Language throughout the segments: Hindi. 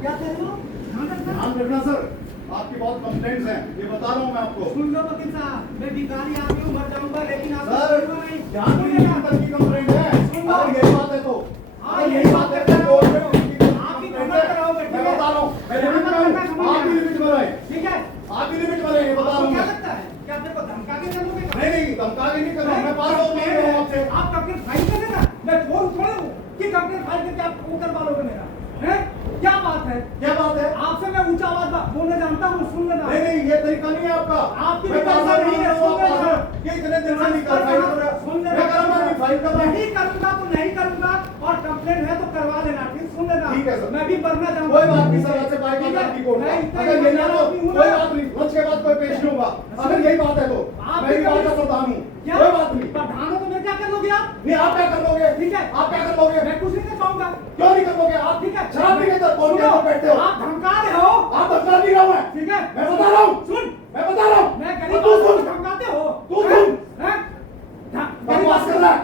क्या कह रहे हो? ध्यान रखना सर, आपकी बहुत कंप्लेंट्स हैं, ये बता रहा हूँ मैं आपको। सुन लो वकील साहब, मैं भिखारी आदमी हूँ, मर जाऊंगा, लेकिन आप सर ध्यान तक की कंप्लेंट है, अगर यही बात है तो यही बात है तो आप भी कमर कराओगे, मैं बता रहा हूँ, मैं लिमिट में हूँ, आप भी लिमिट में रहे, ठीक है? आप भी लिमिट में रहे, ये बता रहा हूँ क्या मैं। लगता है? क्या तेरे को धमका के चलोगे? नहीं धमका के नहीं कर रहा हूँ, मैं पास आउट नहीं कर रहा हूँ आपसे। आप कंप्लेंट फाइल कर देना, मैं छोड़ थोड़ा हूँ कि कंप्लेंट फाइल करके आप वो करवा लोगे मेरा, हैं? क्या बात है? क्या बात है? आपसे मैं ऊंचा आवाज बोलना जानता हूँ, सुन लेना। नहीं ये तरीका नहीं है आपका, आपकी मैं भी पास नहीं है, सुन लेना। ये इतने दिन से नहीं कर फाइल कर रहा, सुन मैं करूँगा नहीं, फाइल कर रहा हूँ। नहीं करूंगा तो नहीं करूंगा, और कंप्लेंट है तो करवा देना, ठीक? सुन लेना, ठीक है सर। मैं भी पढ़ना चाहूंगा। कोई बात नहीं सर, आपसे बाइक आपकी कोर्ट का, अगर यही बात हो कोई बात नहीं, लंच के बाद कोई पेश नहीं होगा, अगर यही बात है तो मैं भी बात का प्रधान हूँ, कोई बात नहीं। प्रधान हो तो मैं क्या कर लोगे आप? नहीं आप क्या कर लोगे? ठीक है, आप क्या कर लोगे? मैं कुछ नहीं कर पाऊंगा। क्यों नहीं कर लोगे आप? ठीक है, शराब पी के इधर फोन के अंदर बैठते हो, आप धमका रहे हो। आप धमका नहीं रहा हूँ मैं, ठीक है, मैं बता रहा हूँ, सुन, मैं बता रहा हूँ, मैं और गरीब तू आदमी को सुन, धमकाते हो, तू सुन, हैं? बकवास कर रहा है,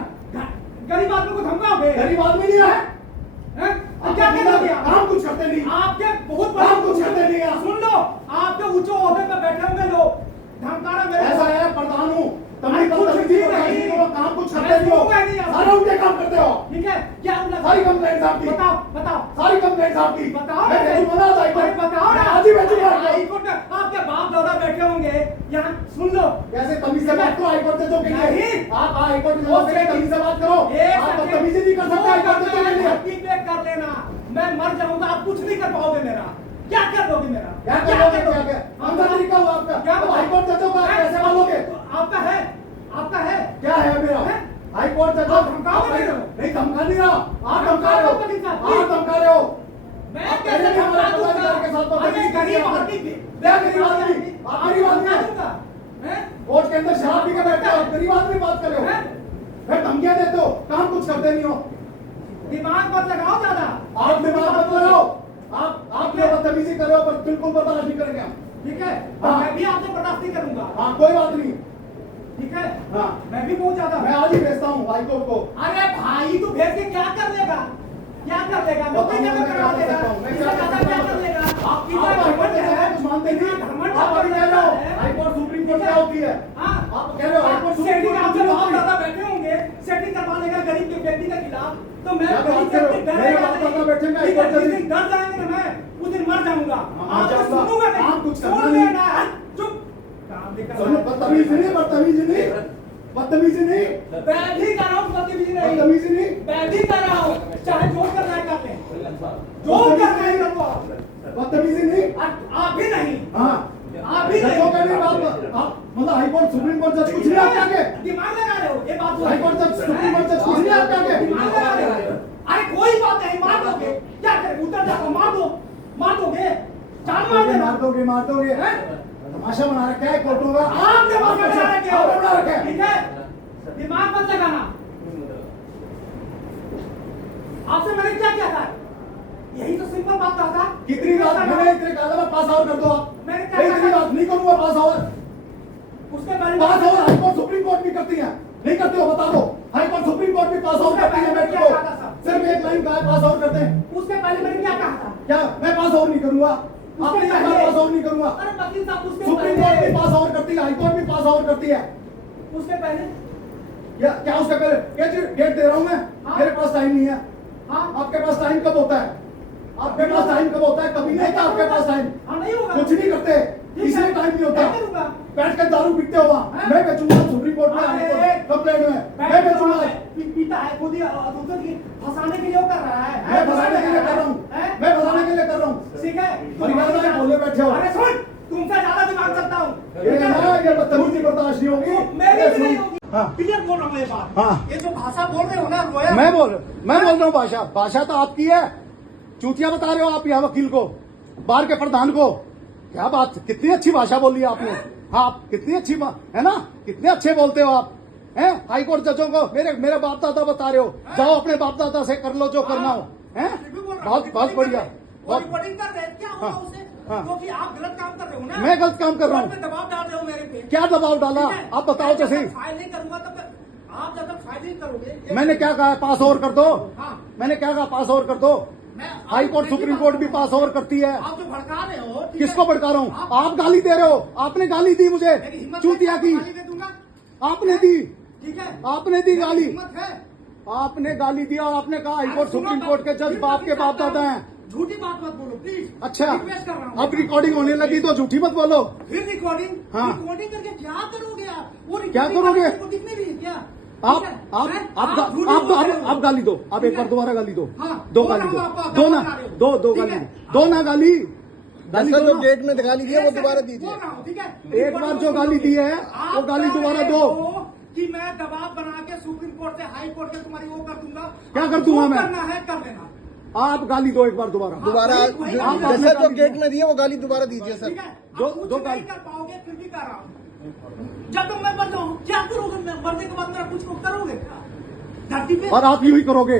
गरीब आदमी को धमकाओगे, गरीब आदमी नहीं है, हैं? तो आप क्या करोगे? काम कुछ करते नहीं, आपके बहुत काम कुछ करते नहीं आप। सुन लो, आपके ऊंचे ओहदे पे बैठे होंगे लोग, धमकाना मेरे ऐसा को। है प्रधान हूँ, अरे तभी कुछ भी नहीं नहीं। हो, काम कुछ करते मैं नहीं हो, सुनूंगा नहीं आपकी। सारे उनके काम करते हो, ठीक है, क्या उल्टा सारी कंप्लेंट्स आपकी, बताओ बताओ सारी कंप्लेंट्स आपकी, बताओ, मैं भेजूंगा ना हाई कोर्ट, बताओ ना। आज ही भेजूंगा हाई हाई कोर्ट में आपके बाप दादा बैठे होंगे यहाँ, सुन लो। कोर्ट। कैसे तमीज से बात करो हाई कोर्ट जजों के लिए, नहीं। आप हाई कोर्ट के तमीज से बात करो, आप बदतमीजी नहीं कर सकते हाई कोर्ट जजों के लिए। धरती पे कर लेना, मैं मर जाऊंगा, आप कुछ नहीं कर पाओगे मेरा, क्या कर लोगे मेरा? क्या करोगे? क्या कौन सा तरीका हुआ आपका? क्या तो हाई कोर्ट जजों का आप कैसे मानोगे? आपका है, आपका है। क्या है मेरा? है? हाई कोर्ट जजों आप धमका रहे हो। नहीं धमका नहीं रहा, आप धमका रहे हो, आप धमका रहे हो। मैं आप कैसे पहले हमारे धमका पदाधिकारी के साथ दूंगा? अरे बदतमीजी गरीब करते आदमी हैं। क्या गरीब आदमी? आप गरीब आदमी हैं? दूंगा, हैं? कोर्ट के अंदर शराब पी के बैठे हो, आप गरीब आदमी बात कर रहे हो, हैं? फिर धमकियां देते हो, काम कुछ करते नहीं हो, दिमाग मत लगाओ ज्यादा। आप दिमाग मत लगाओ, आप ये बदतमीजी कर रहे हो, पर बिल्कुल बर्दाश्त नहीं करेंगे हम। ठीक है, हाँ। मैं भी आपसे बर्दाश्त नहीं करूंगा। हाँ कोई बात नहीं, ठीक है, हाँ मैं भी बहुत ज्यादा मैं आज ही भेजता हूँ हाई कोर्ट को। अरे भाई तू भेज के क्या कर लेगा? क्या कर लेगा? नौकरी में करवा देगा, इससे ज्यादा क्या कर लेगा? आप इतना घमंड है, कुछ मानते नहीं, इतना घमंड आप अभी कह रहे हो है। हाई कोर्ट सुप्रीम कोर्ट क्या होती है? हाँ, आप कह रहे हो high court supreme setting court आपसे क्या बहुत होती है? ज्यादा बैठे होंगे, सेटिंग करवा लेगा गरीब के व्यक्ति के खिलाफ, तो मैं क्या बात गरीब कर रहे हो? व्यक्ति मेरे डरेगा बाप नहीं। दादा बैठेंगे हाई ठीक है, कोर्ट जिस जज। दिन डर जाएंगे ना मैं, उस दिन मर जाऊंगा। हाँ, आपको जाऊंगा। सुनूंगा नहीं, आप कुछ करना सुन नहीं। लेना, चुप। काम लेकर सुनो, बदतमीजी नहीं, बदतमीजी नहीं, बदतमीजी नहीं, मैं भी कर रहा हूँ, बदतमीजी नहीं। बदतमीजी नहीं, मैं भी कर रहा हूँ, चाहे जो करना है कर ले, जो करना है कर लो आप। बदतमीजी नहीं, आप भी नहीं, हाँ आप भी जजों के नहीं। लिए बात, आप मतलब हाई कोर्ट सुप्रीम कोर्ट जज कुछ नहीं आपके आगे, दिमाग लगा रहे हो, ये बात हाई कोर्ट जज सुप्रीम कोर्ट जज कुछ नहीं आपके आगे। दिमाग लगा रहे हो। अरे कोई बात नहीं, मार दोगे, क्या करें? उतर जाओ, मार दोगे, जान मार देना। मार दोगे, हैं? तमाशा बना रखा है कोर्टों का, आपने बना रखे हो, आपने बना रखा है। ठीक है? दिमाग मत लगाना। आपसे मैंने क्या किया था? यही तो सिंपल बात था। कितनी बात मैंने इतने कहा था, पास आउट कर दो आप, मैंने क्या मैं इतनी कहा? बात नहीं करूंगा, पास आउट उसके बारे pass out high court supreme court भी करती है, नहीं करती हो बता दो, हाई कोर्ट सुप्रीम कोर्ट भी पास आउट करती है बेटे को, सिर्फ एक लाइन का पास आउट करते हैं। उसके पहले मैंने क्या कहा था? क्या मैं पास आउट नहीं करूंगा? आपने कहा पास आउट नहीं करूंगा, अरे वकील साहब, उसके सुप्रीम कोर्ट भी पहले, पास आउट करती है, हाई कोर्ट भी पास आउट करती है। उसके पहले, या क्या उसके पहले ये डेट दे रहा हूं मैं, हाँ। मेरे पास टाइम नहीं है, हाँ, आपके पास टाइम कब होता है? आपके पास टाइम कब होता है? कभी नहीं होता आपके पास टाइम, हाँ नहीं होगा, कुछ नहीं करते, इसलिए टाइम नहीं होता। मैं करूंगा। बैठ कर दारू पीते हो वहाँ, हाँ। मैं बेचूंगा सुप्रीम कोर्ट में, अरे, कंप्लेंट में मैं बेचूंगा, पीता है खुद ही, दूसरे की फंसाने के लिए वो कर रहा है। मैं फंसाने के लिए कर रहा हूँ, हैं? मैं फंसाने के लिए कर रहा हूँ। ठीक है, परिवार में बोले बैठे हो, अरे सुन, तुमसे ज्यादा दिमाग चलता हूँ, ये ना ये बदतमीजी बर्दाश्त नहीं होगी, मेरी भी नहीं होगी। हाँ। क्लियर बोल रहा हूँ ये बात। हाँ। ये जो भाषा बोल रहे हो ना, रोया मैं बोल रहा हूँ भाषा तो आपकी है, चूतिया बता रहे हो आप यहाँ वकील को, बार के प्रधान को, क्या बात, कितनी अच्छी भाषा बोली आपने, हाँ आप कितनी अच्छी है ना, कितने अच्छे बोलते हो आप, हैं? हाई कोर्ट जजों को मेरे बाप दादा बता रहे हो, जाओ अपने बाप दादा से कर लो जो करना हो, हैं? बहुत बढ़िया, रिपोर्टिंग कर रहे हैं, क्या होगा हाँ, उसे? हाँ। क्योंकि आप गलत काम कर रहे हो ना, मैं गलत काम कर रहा हूँ, कोर्ट में दबाव डाल रहे हो मेरे पे। क्या दबाव डाला ठीक है? आप बताओ तो मैं सही, जब तक फाइल नहीं करूंगा तब तक आप जब तक फाइल नहीं करोगे, मैंने क्या कहा पास और कर दो, हाँ। मैंने क्या कहा पास और कर दो, हाई कोर्ट सुप्रीम कोर्ट भी पास ओवर करती है। आप जो भड़का रहे हो, ठीक है? किसको भड़का रहा हूँ? आप गाली दे रहे हो। आपने गाली दी मुझे, मेरी हिम्मत है चूतिया कि की। गाली दे दूंगा? आपने दी, ठीक है? आपने दी मेरी गाली। हिम्मत है। आपने गाली दिया और आपने कहा हाई कोर्ट सुनो, सुप्रीम कोर्ट के जज फिर बाप के मैं बाप दादा हैं। झूठी बात मत बोलो प्लीज। अच्छा, रिक्वेस्ट कर रहा हूँ। अब रिकॉर्डिंग होने लगी तो झूठी मत बोलो। फिर रिकॉर्डिंग? हाँ। रिकॉर्डिंग करके क्या करोगे आप? वो क्या रिकॉर्डिंग करोगे? आपको दिखने रही है क्या? आप ठीक है? आप हैं? आप झूठी बोल रहे हो। आप गाली दो। आप ठीक एक बार है? दोबारा गाली दो। हाँ, दो बोल गाली रहा दो। हूँ आपको, दो ना, बता रहे हो। दो ठीक गाली है? दो ना गाली। गाली दरअसल दो जो ना। गेट में गाली दी है वो दोबारा बोल दीजिए। रहा हूँ, ठीक है? एक बार जो गाली दी है वो गाली दोबारा दो। कि मैं दबाव बना के सुप्रीम कोर्ट से हाई कोर्ट से तुम्हारी वो कर दूंगा। क्या कर दूंगा जो मैं? करना है कर लेना। आप गाली दो एक बार दोबारा। दोबारा वही गाली दो। जैसा जो गेट में दी है वो गाली दोबारा दीजिए सर। ठीक है? दो- आप कुछ दो नहीं गाली। कर पाओगे फिर भी कर रहा हूँ। जब तक मैं मर जाऊँ क्या करोगे? मैं मरने के बाद मेरा कुछ करोगे क्या? धरती पे और आप यूं ही करोगे।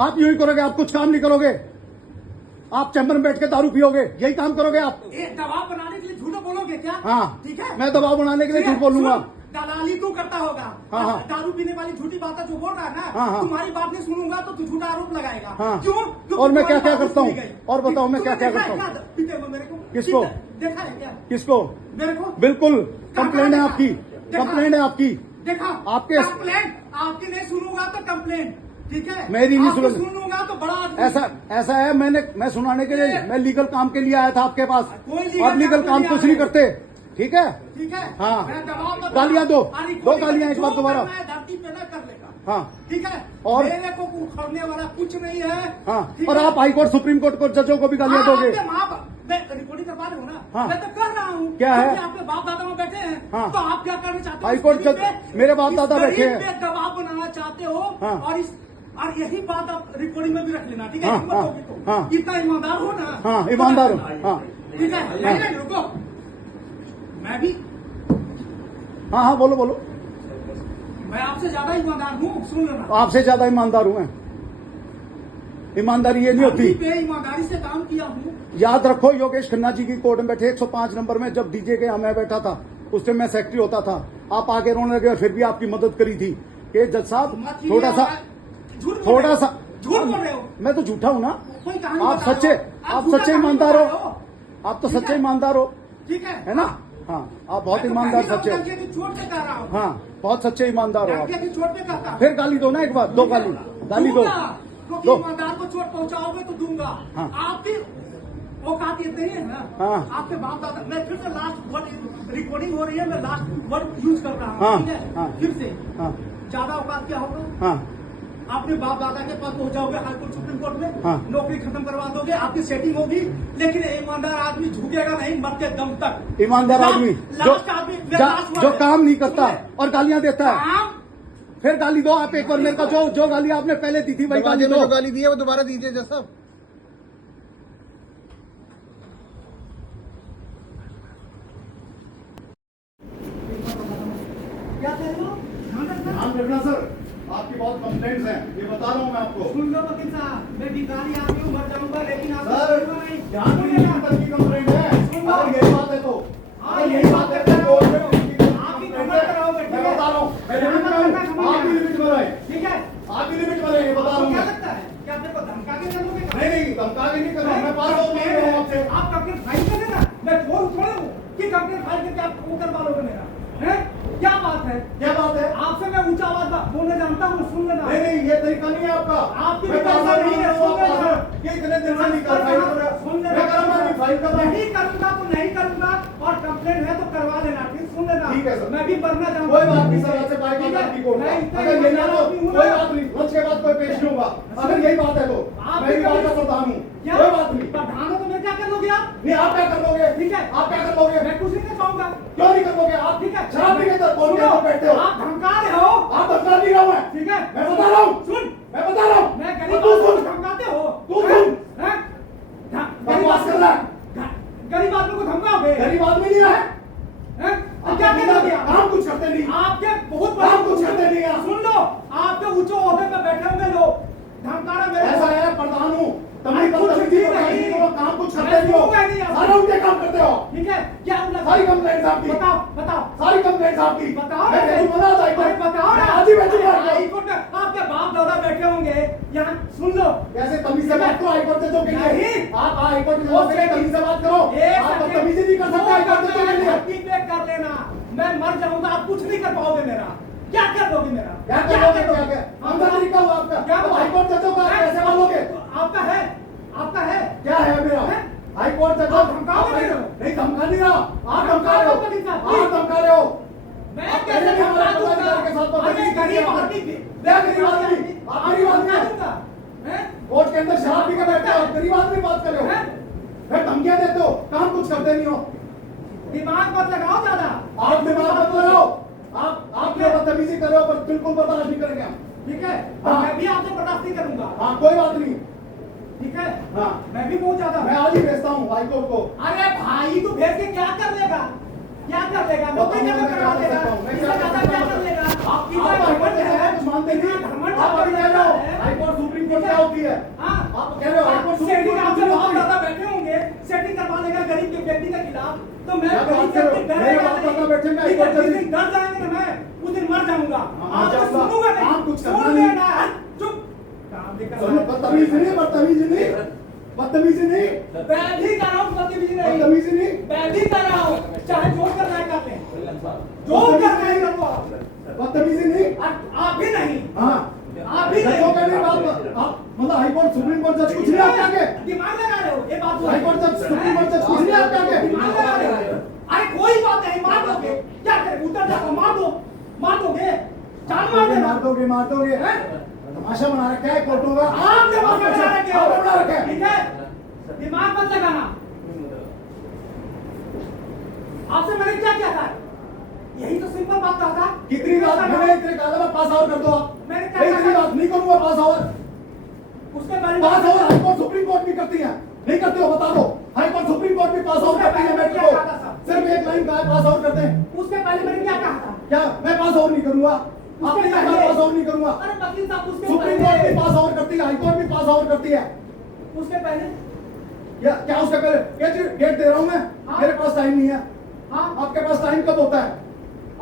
आप यूं ही करोगे। आप कुछ काम नहीं करोगे। आप चैम्बर में बैठ के दारू पियोगे। यही काम करोगे आप। दबाव बनाने के लिए झूठ बोलोगे क्या? हाँ, ठीक है? मैं दबाव बनाने के लिए ठीक है? झूठ बोलूंगा। सुन, दलाली तू करता होगा। हाँ, हाँ। दारू पीने वाली झूठी बातें जो बोल रहा है ना, हाँ, हाँ। तुम्हारी बात नहीं सुनूंगा तो तू झूठा आरोप लगाएगा। हाँ। क्यों? क्योंकि और मैं तुम्हारी क्या-क्या बात करता हूँ? सुनी गई। और बताओ मैं तुमने क्या-क्या देखा है करता हूँ? क्या पीते हुए मेरे को? किसको? देखा है क्या? किसको? मेरे को बिल्कुल कंप्लेंट है देखा? आपकी। देखा? कंप्लेंट है आपकी। देखा? आपके- कंप्लेंट आपकी नहीं सुनूंगा तो कंप्लेंट, ठीक है? मेरी नहीं आपकी सुनोगे। सुनूंगा तो बड़ा आदमी। ऐसा है। मैं सुनाने के लिए मैं लीगल काम के लिए आया था आपके पास। कोई लीगल आप लीगल काम काम के कुछ लिए नहीं आए। करते। ठीक है? ठीक है? हाँ। मैं दबाव मत गालियां दो। डालो। और दो गालियां एक बार जो दोबारा। करना है धरती पे ना कर लेगा। हाँ, ठीक है? और? मेरे को उखड़ने वाला कुछ नहीं है। हाँ। ठीक और है? आप हाई कोर्ट सुप्रीम कोर्ट को जजों को भी गालियां हाँ, दोगे। आपके माँ बाप मैं रिकॉर्डिंग करवा रही हूँ ना। हाँ। मैं तो कर रहा हूँ। क्या है? क्योंकि आपके बाप दादा में बैठे हैं। हाँ। तो आप क्या करना चाहते हो? हाई इस कोर्ट गरीब जज पे- मेरे बाप दादा इस बैठे गरीब हैं। पे दबाव बनाना चाहते हो। हाँ। और यही बात आप रिकॉर्डिंग में भी रख लेना, ठीक है? हाँ, हिम्मत हाँ, होगी तो। हाँ। इतना ईमानदार हो ना। हाँ, ईमानदार हो। हाँ। ठीक है? नहीं, नहीं, रुको। मैं भी हाँ हाँ, बोलो बोलो। मैं आपसे ज्यादा ईमानदार हूँ, सुन लेना। आपसे ज्यादा ईमानदार हूं मैं। ईमानदारी ये नहीं होती। अभी पे ईमानदारी से काम किया हूँ। याद रखो, योगेश खन्ना जी की कोर्ट में बैठे 105 नंबर में जब डीजे के यहाँ मैं बैठा था, उस टाइम मैं सेक्रेटरी होता था। आप आगे रोने लगे और फिर भी आपकी मदद करी थी कि जज साहब थोड़ा सा झूठ बोल रहे हो। मैं तो झूठा हूं ना। कोई कहानी आप बता सच्चे रहे हो। आप झूठा सच्चे कहानी ईमानदार बता हो। रहे हो। आप तो ठीक सच्चे है? ईमानदार हो, ठीक है ना? हाँ, आप बहुत ईमानदार सच्चे। चोट पे कर रहा हूँ। हाँ, बहुत सच्चे ईमानदार हो आप। की चोट पे करता हूँ। फिर गाली दो ना एक बार। दो गाली दो। क्योंकि दो। ईमानदार को चोट पहुंचाओगे तो दूंगा। हाँ। आपकी औकात इतनी है ना। हाँ। आपके बाप दादा मैं फिर से लास्ट वर्ड रिकॉर्डिंग हो रही है, मैं लास्ट वर्ड यूज कर रहा हाँ, हूँ, ठीक है? हाँ। फिर से हाँ ज्यादा औकात क्या होगा? हाँ आपने बाप दादा के पास पहुंचाओगे हाई कोर्ट सुप्रीम कोर्ट में। हाँ। नौकरी खत्म करवा दोगे, आपकी सेटिंग होगी। लेकिन ईमानदार आदमी झुकेगा नहीं मरते दम तक। ईमानदार आदमी लास्ट आदमी लास्ट वर्ड जो है। काम नहीं करता सुनिए, और गालियां देता है, काम फिर गाली दो आप एक बार। मेरे को जो गाली आपने पहले दी थी वही गाली दरवाजे में दो। जो गाली दी है वो दोबारा दीजिए जज साहब। क्या कह रहे हो? ध्यान रखना सर, आपकी बहुत कंप्लेंट्स हैं, ये बता रहा हूँ मैं आपको। सुन लो वकील साहब, मैं भिखारी आदमी हूँ, मर जाऊंगा, लेकिन आप सर, सुनूंगा नहीं। ध्यान सुनिएगा। रखिए की कंप्लेंट है। सुन लो। अगर यही बात है तो हाँ, अगर यही बात है तो कोर्ट में आप ही कंप्लेंट खबर है, कराओगे, ठीक मैं है? बता रहा हूँ। मैं ध्यान लिमिट में रखना, हूँ, समझ आप भी गया। लिमिट में रहे। ठीक है? आप भी लिमिट में रहे, ये बता रहा आपको हूँ क्या मैं। लगता है? क्या तेरे को धमका के चलोगे? नहीं नहीं, धमका के नहीं कर रहा हूँ मैं। पास हो गया हूँ आपसे। आप कंप्लेंट फाइल कर देना। मैं छोड़ थोड़े हूँ कि कंप्लेंट फाइल करके आप वो करवा लोगे मेरा। हैं? क्या बात है? क्या बात है? आपसे मैं ऊंचा आवाज बोलना जानता हूँ, सुन लेना। नहीं नहीं, ये तरीका नहीं है आपका। आपकी मैं भी तरीका पास हो नहीं है, रहा हूँ, सुन लेना। आप ये इतने दिन से नहीं कर फाइल कर रहा। सुन लेना। मैं करूँगा नहीं, फाइल कर रहा हूँ। नहीं करूंगा तो नहीं करूंगा, और कंप्लेंट है तो करवा लेना, ठीक? सुन लेना। ठीक है सर। मैं भी मरना चाहूंगा। कोई बात नहीं सर, आपसे बाइक ठीक है? आपकी कोर्ट मैं का। इतना अगर ये ना तो आदमी हूँ कोई ना। बात नहीं, मंच के बाद कोई पेश नहीं होगा। अगर यही बात है तो आप मैं भी भी बात का कभी- प्रधान हूँ, क्या? कोई बात नहीं। प्रधान हो तो मैं क्या कर लोगे आप? नहीं, आप क्या कर लोगे? ठीक है? आप क्या कर लोगे? मैं कुछ नहीं कर पाऊंगा। क्यों नहीं कर लोगे? आप ठीक है? शराब पी के तो कौन के सुनो, अंदर बैठते हो? आप धमका रहे हो। आप बता नहीं रहा हूँ मैं। ठीक है? मैं बता रहा हूँ। सुन, मैं बता रहा हूँ। मैं और गरीब तू आदमी को सुन। धमकाते हो। तू हैं? सुन। हैं? बकवास कर रहा है। गरीब आदमी को धमकाओगे? गरीब आदमी नहीं है। हैं? तो आप क्या करोगे आप? काम कुछ करते नहीं। आपके बहुत काम कुछ करते नहीं आप। सुन लो, आपके ऊंचे ओहदे पे बैठे होंगे लोग, धमकाना मेरे ऐसा को। है, प्रधान हूँ तभी कुछ बदतमीजी भी करते नहीं। हो, काम कुछ मैं करते नहीं हो, सुनूंगा नहीं आपको। सारे उल्टे काम करते हो। ठीक है? क्या उल्टा सारी कंप्लेंट्स आपकी, बताओ बताओ सारी कंप्लेंट्स आपकी। बताओ मैं भेजूंगा ना आज अरे बताओ ना। आज ही भेजूंगा हाईकोर्ट में आपके बाप दादा बैठे होंगे यहाँ, सुन लो। कैसे तमीज से बात करो हाईकोर्ट जजों के लिए। नहीं। आप हाईकोर्ट जजों के लिए तमीज से बात करो। आप बदतमीजी नहीं कर सकते हाईकोर्ट जजों के लिए। धरती पे कर लेना, मैं मर जाऊंगा, आप कुछ नहीं कर पाओगे मेरा। क्या कर दोगे मेरा? क्या करोगे? क्या कौन सा तरीका हुआ आपका? क्या तो हाईकोर्ट जजों का आप कैसे मानोगे? आपका है, आपका है। क्या है मेरा? हैं? हाईकोर्ट जजों आप धमकाओगे मेरे को? नहीं धमका नहीं रहा, आप धमका रहे हो, आप धमका रहे हो। मैं आप कैसे पहले भी हमारे धमका पदाधिकारी के साथ दूंगा? बदतमीजी अरे की गरीब आपने। आदमी, क्या गरीब आदमी? आप गरीब आदमी हैं? दूंगा, हैं? कोर्ट के अंदर शराब पी के बैठते हो, आप गरीब आदमी बात कर रहे हो, हैं? फिर धमकियां देते हो, काम कुछ करते नहीं हो। दिमाग मत लगाओ ज्यादा। आप दिमाग मत लगाओ, आप जो बदतमीजी कर रहे हो पर बिल्कुल बर्दाश्त नहीं करेंगे हम। ठीक है, हाँ। मैं भी आपसे बर्दाश्त नहीं करूंगा। हाँ कोई बात नहीं, ठीक है, हाँ मैं भी बहुत ज्यादा। मैं आज ही भेजता हूँ हाईकोर्ट को। अरे भाई तू भेज के क्या कर लेगा? क्या कर लेगा? नौकरी बताओ, जगह मैं करवा क्या कर देगा। सकता हूँ? मैं इससे क्या कर ज्यादा सकता क्या हूँ? कर लेगा? आप इतना हाईकोर्ट घमंड जैसे है, कुछ मानते नहीं। इतना घमंड आप अभी कह रहे हो है। हाईकोर्ट सुप्रीम कोर्ट क्या होती है? हाँ। आप कह रहे हो हाईकोर्ट सुप्रीम सेटिंग कोर्ट आपसे क्या बहुत होती है? ज्यादा बैठे होंगे, सेटिंग करवा लेगा गरीब के व्यक्ति के खिलाफ, तो मैं क्या बात गरीब कर रहे हो? व्यक्ति मेरे डरेगा बाप नहीं। दादा बैठेंगे ठीक है, हाईकोर्ट जिस जज। दिन डर जाएंगे ना मैं, उस दिन मर जाऊंगा। हाँ, आज तो जाऊंगा। सुनूंगा नहीं। आप कुछ सुन करना नहीं। लेना, चुप। काम लेकर सुनो, बदतमीजी नहीं, बदतमीजी नहीं, बदतमीजी नहीं, मैं भी कर रहा हूँ, बदतमीजी नहीं। बदतमीजी नहीं। मैं भी कर रहा हूँ, चाहे जो करना है कर लें, जो करना है कर लो आप। बदतमीजी नहीं। आप भी नहीं, हाँ आप भी जजों के लिए नहीं। बात आप मतलब हाईकोर्ट सुप्रीम कोर्ट जज कुछ नहीं आपके आगे। दिमाग लगा रहे हो, ये बात बोलो। हाईकोर्ट जज सुप्रीम कोर्ट जज कुछ नहीं आपके आगे। दिमाग लगा रहे हो। अरे कोई बात नहीं, मार दोगे, क्या करें? उतर जाओ, मार दोगे, चाल मार देना। मार दोगे हैं? तमाशा बना रखा है कोर्टों का। आप दिमाग लगा रखे हो, आपने बना रखा है। ठीक है? दिमाग मत लगाना। आपसे मैंने क्या किया था? यही तो सिंपल बात कहा था। कितनी बात मैंने इतने कहा था पास आउट कर दो आप। मैंने क्या मैं इतनी कहा? बात नहीं करूंगा पास आउट। उसके बारे pass out high court supreme court भी करती है, नहीं करती हो बता दो। हाईकोर्ट सुप्रीम कोर्ट भी पास आउट करती है मैटर को। सिर्फ एक लाइन का पास आउट करते हैं। उसके पहले मैंने क्या कहा था? क्या मैं पास आउट नहीं करूंगा? आपने कहा पहले- पास आउट नहीं करूंगा। अरे वकील साहब, उसके सुप्रीम कोर्ट भी पहले, पास आउट करती है, हाईकोर्ट भी पास आउट करती है। उसके पहले, क्या उसके पहले डेट दे रहा हूं मैं? हाँ। मेरे पास टाइम नहीं है। हाँ आपके पास टाइम कब होता है?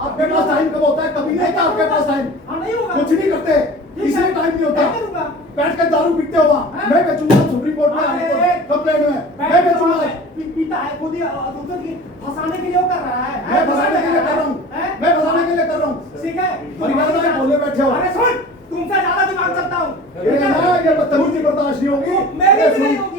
आपके पास टाइम कब होता है? कभी नहीं होता आपके पास टाइम। हाँ नहीं होगा, कुछ नहीं करते, ठीक है। इसलिए टाइम नहीं होता। मैं करूंगा। बैठ कर दारू पीते हो वहाँ। हाँ। मैं बेचूंगा सुप्रीम कोर्ट में, अरे, कंप्लेंट में मैं बेचूंगा। पीता है खुद ही, दूसरों की फंसाने के लिए वो कर रहा है। मैं फंसाने के लिए कर रहा हूँ, हैं? मैं फंसाने के लिए कर रहा हूँ। ठीक है, परिवार में बोले बैठे हो। अरे सुन, तुमसे ज्यादा दिमाग चलता हूँ। ये ना ये बदतमीजी बर्दाश्त नहीं होगी। मेरी भी नहीं सुन। होगी।